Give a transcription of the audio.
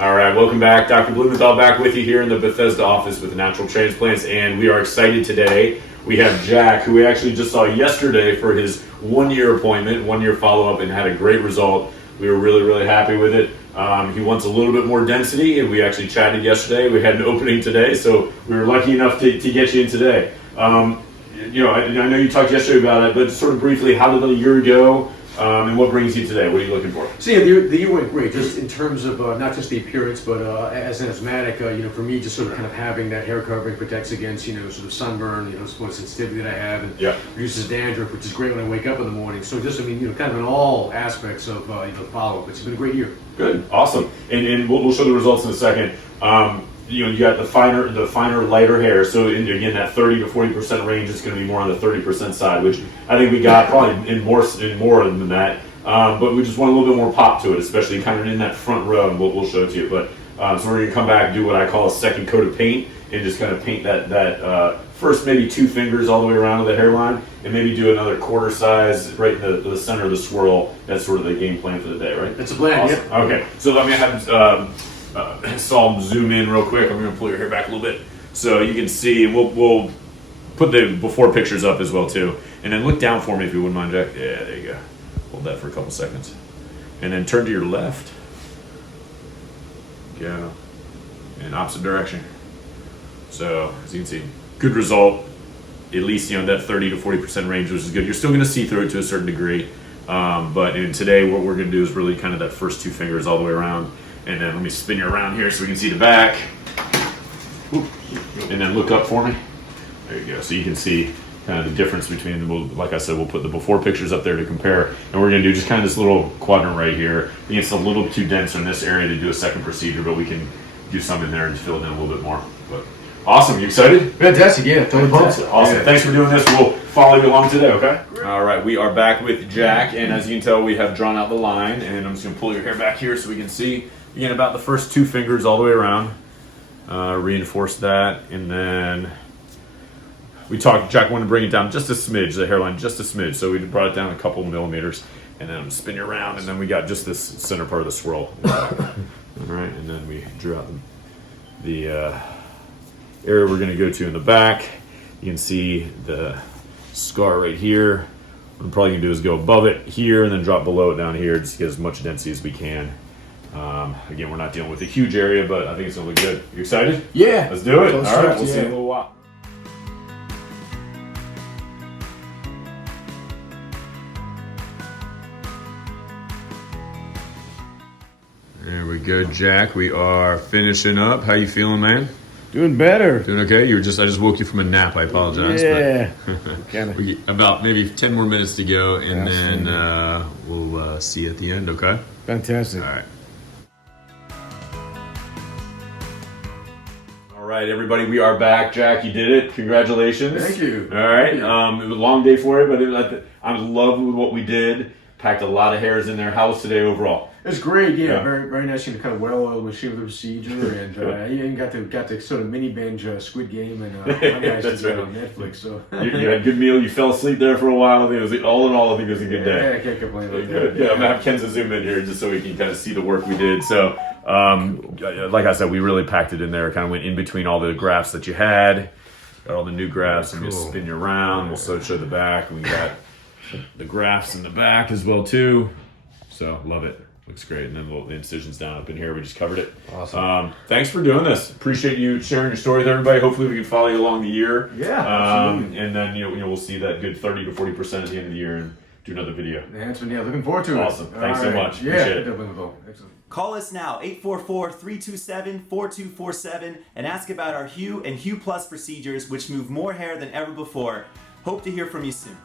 All right, welcome back. Dr. Blumenthal back with you here in the Bethesda office with Natural Transplants, and we are excited today. We have Jack, who we actually just saw yesterday for his one-year appointment, one-year follow-up, and had a great result. We were really, really happy with it. He wants a little bit more density, and we actually chatted yesterday. We had an opening today, so we were lucky enough to get you in today. I know you talked yesterday about it, but sort of briefly, how did the year go? And what brings you today? What are you looking for? So yeah, the year went great, just in terms of not just the appearance, but as an asthmatic, for me, just sort of kind of having that hair covering protects against, sort of sunburn, what sensitivity that I have, and reduces dandruff, which is great when I wake up in the morning. So just, kind of in all aspects of follow-up. It's been a great year. Good, awesome. And we'll show the results in a second. You got the finer, lighter hair. So again, that 30 to 40% range is going to be more on the 30% side, which I think we got probably in more than that. But we just want a little bit more pop to it, especially kind of in that front row, and we'll show it to you. But so we're going to come back and do what I call a second coat of paint, and just kind of paint that first maybe 2 fingers all the way around to the hairline, and maybe do another quarter size right in the center of the swirl. That's sort of the game plan for the day, right? That's a plan. Awesome. Yeah. Okay, so let me have Saul zoom in real quick. I'm going to pull your hair back a little bit so you can see. We'll put the before pictures up as well too, and then look down for me if you wouldn't mind, Jack. Yeah, there you go. Hold that for a couple seconds, and then turn to your left. Go in opposite direction. So as you can see, good result. At least that 30 to 40% range, which is good. You're still going to see through it to a certain degree, but today what we're going to do is really kind of that first 2 fingers all the way around. And then let me spin you around here so we can see the back. And then look up for me. There you go. So you can see kind of the difference between them. Like I said, we'll put the before pictures up there to compare. And we're going to do just kind of this little quadrant right here. I think it's a little too dense in this area to do a second procedure, but we can do some in there and fill it in a little bit more. But awesome. You excited? Fantastic. Yeah, totally pumped. Awesome. Yeah. Thanks for doing this. We'll follow you along today, okay? All right. We are back with Jack. And as you can tell, we have drawn out the line. And I'm just going to pull your hair back here so we can see. Again, about the first 2 fingers all the way around. Reinforce that, and then Jack wanted to bring it down just a smidge, the hairline just a smidge, so we brought it down a couple millimeters, and then spin you around, and then we got just this center part of the swirl. All right, and then we drew out the area we're going to go to in the back. You can see the scar right here. What I'm probably going to do is go above it here, and then drop below it down here, just to get as much density as we can. Again, we're not dealing with a huge area, but I think it's going to look good. You excited? Yeah. Let's do it. All right, we'll see you in a little while. There we go, Jack. We are finishing up. How you feeling, man? Doing better. Doing okay? I just woke you from a nap. I apologize. Yeah. We get about maybe 10 more minutes to go, and then we'll see you at the end, okay? Fantastic. All right. All right, everybody, we are back. Jack, you did it. Congratulations. Thank you. All right. It was a long day for you, but I was in love with what we did. Packed a lot of hairs in there. How was today overall? It was great. Yeah. Very, very nice. Kind of well-oiled machine with the procedure, and even got to sort of mini binge Squid Game and Guys That's right. right. On Netflix. So you had a good meal. You fell asleep there for a while. I think it was all in all. I think it was a good day. Yeah, I can't complain about good. that. Yeah, I'm gonna have Kenza zoom in here just so we can kind of see the work we did. So, like I said, we really packed it in there. Kind of went in between all the grafts that you had. Got all the new grafts, and we'll spin you around. We'll show the back. We got the grafts in the back as well too. So love it. Looks great. And then the incisions down up in here. We just covered it. Awesome. Thanks for doing this. Appreciate you sharing your story with everybody. Hopefully we can follow you along the year. Yeah. Absolutely. And then we'll see that good 30 to 40% at the end of the year and do another video. Yeah, looking forward to it. Awesome. Thanks so much. Yeah, Appreciate it. Excellent. Call us now, 844-327-4247, and ask about our Hue and Hue Plus procedures, which move more hair than ever before. Hope to hear from you soon.